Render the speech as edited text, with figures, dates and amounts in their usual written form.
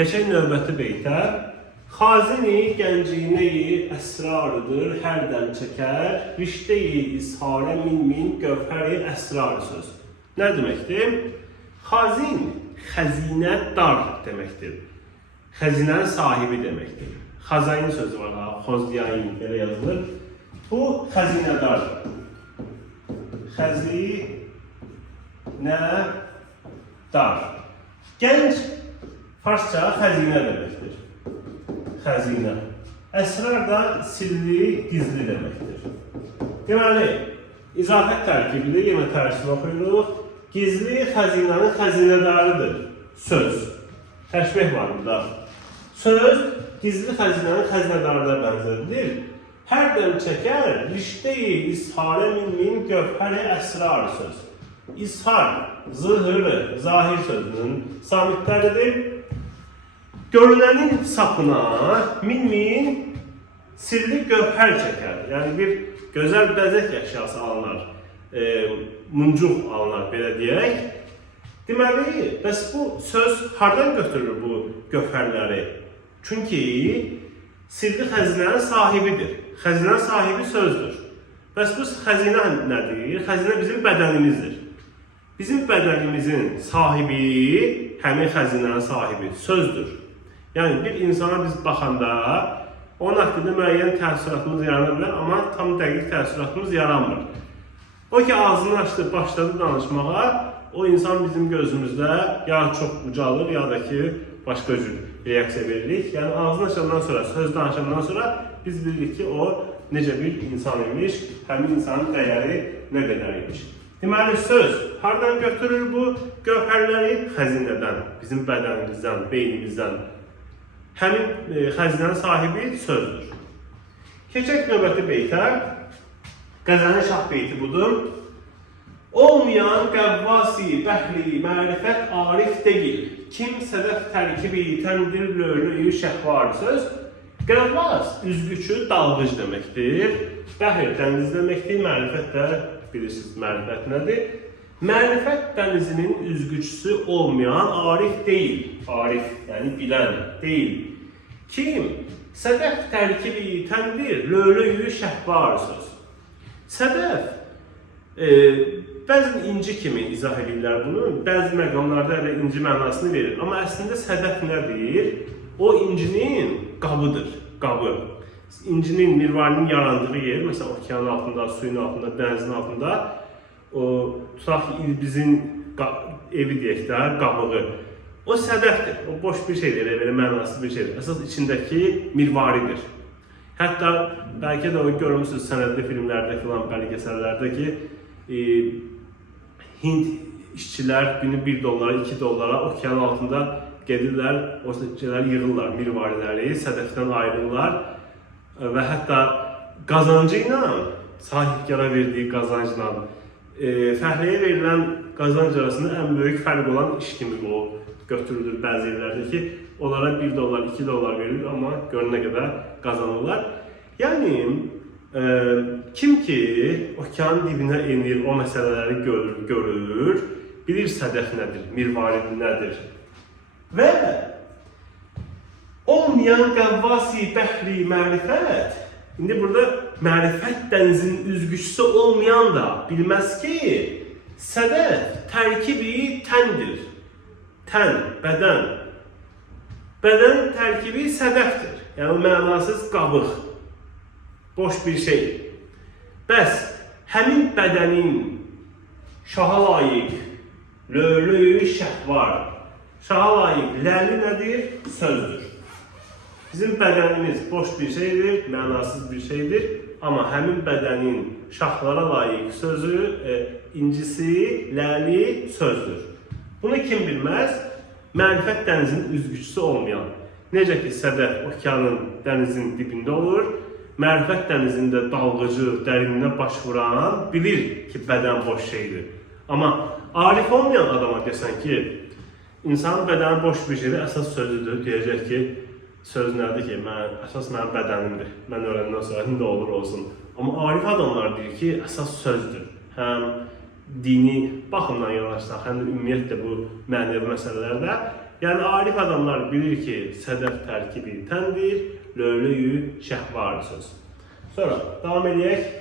Keçək növbəti beytə. Xazini gəncini əsrarıdır, hər dəm çəkər, rişteyi izharə min gövhəri əsrar söz. Nə deməkdir? Xazin, xəzinə dar deməkdir. Xəzinənin sahibi deməkdir. Xazain sözü var, xozdiyayin belə yazılır. Bu xəzinə dardır. Xəzinə dar. Gənc farsça xəzinə deməkdir. Xəzinə. Əsrar da sirli, gizli deməkdir. Deməli, izafət tərkibidir, yenə tərkib oxuyuruq. Gizli xəzinənin xəzinədarıdır. Söz. Təşbih var burada. Söz, gizli xəzinənin xəzinədarına bənzədilir. Hər dəm çəkər, rişteyi izharə min gövhəri əsrar söz. İzhar, zıhırı, zahir sözünün samitləridir. Görünənin sapına min sirli gövhər çəkər. Yəni bir gözəl bəzək əşyası alınır, muncuq alınır, belə deyək. Deməli, bəs bu söz hardan götürür bu gövhərləri? Çünki sirli xəzinənin sahibidir. Xəzinənin sahibi sözdür. Bəs bu xəzinə nədir? Xəzinə bizim bədənimizdir. Bizim bədənimizin sahibi, həmin xəzinənin sahibi sözdür. Yəni bir insana biz baxanda onun haqqında müəyyən təəssüratımız yaranır bilər, amma tam dəqiq təəssüratımız yaranmır. O ki ağzını açdı, başladı danışmağa, o insan bizim gözümüzdə ya çox ucalır, ya da ki başqa cür reaksiya veririk. Yəni ağzını açandan sonra, söz danışandan sonra biz bilirik ki o necə bir insan imiş, həmin insanın dəyəri nə qədər imiş. Deməli söz hardan götürür bu gövhərləri? Xəzinədən, bizim bədənimizdən, beynimizdən. Həmin xəzinənin sahibi sözdür. Keçək növbəti beytə. Qəzənin şah beyti budur. Olmayan qəvvasi bəhri mərifət arif deyil. Kim sədəf tərkibi təndir löylü şəhvar söz. Qəvvas üzgüçü dalğıc deməkdir. Bəhr dəniz deməkdir. Mərifət də bilirsiniz mərifət nədir? Mərifət dənizinin üzgüçüsü olmayan arif deyil. Arif, yəni bilən deyil. Kim? Sədəf tərkibi təndir, löylü şəhvar söz. Sədəf, bəzən inci kimi izah edirlər bunu, bəzi məqamlarda elə inci mənasını verir. Amma əslində sədəf nədir? O incinin qabıdır, qabı. İncinin, mirvarinin yarandığı yer, məsələn, okeanın altında, suyun altında, dənizin altında, o tutaq ilbizin evi deyək də, qabığı. O sədəfdir, o boş bir şeydir, elə mənasız bir şeydir. Əsas içindəki mirvaridir. Hətta bəlkə də o görmüsünüz sənədli filmlərdə filan, bəlgesəllərdə ki, Hind işçilər günü $1, $2 okeanın altında gedirlər, o şeyləri yığırlar, mirvariləri, sədəfdən ayrılırlar və hətta qazancı ilə, sahibkara verdiyi qazancla, fəhləyə verilən qazanc arasında ən böyük fərq olan iş kimi o götürülür bəzi yerlərdə ki, onlara $1, $2 verilir, amma görünə qədər qazanırlar. Yəni, kim ki, okeanın dibinə enir, o məsələləri görür, bilir sədəf nədir, mirvari nədir. Və olmayan qəvvasi bəhri mərifət, indi burada mərifət dənizin üzgüçüsü olmayan da bilməz ki, sədəf tərkibi təndir. Tən, bədən. Bədən tərkibi sədəfdir. Yəni mənasız qabıq. Boş bir şey. Bəs həmin bədənin şaha layiq, löylü şəhvar. Şaha layiq, ləli nədir? Sözdür. Bizim bədənimiz boş bir şeydir, mənasız bir şeydir. Amma həmin bədənin şahlara layiq sözü, incisi, ləli sözdür. Bunu kim bilməz? Mərifət dənizin üzgüçüsü olmayan. Necə ki, sədəf okeanın dənizin dibində olur, mərifət dənizində dalğıcı, dərinlinə baş vuran bilir ki, bədən boş şeydir. Amma arif olmayan adama desən ki, insanın bədəni boş bir şeydir, əsas sözüdür, deyəcək ki, söz nədir ki, əsas mənim bədənimdir, mən öyrəndən sonra nə olur olsun. Amma arif adamlar deyir ki, əsas sözdür. Həm dini baxımdan yanaşsaq, həm də ümumiyyətlə bu mənəvi məsələlərdə Yəni arif adamlar bilir ki, sədəf tərkibi təndir, lövlüyü şəhvar söz. Sonra davam edək.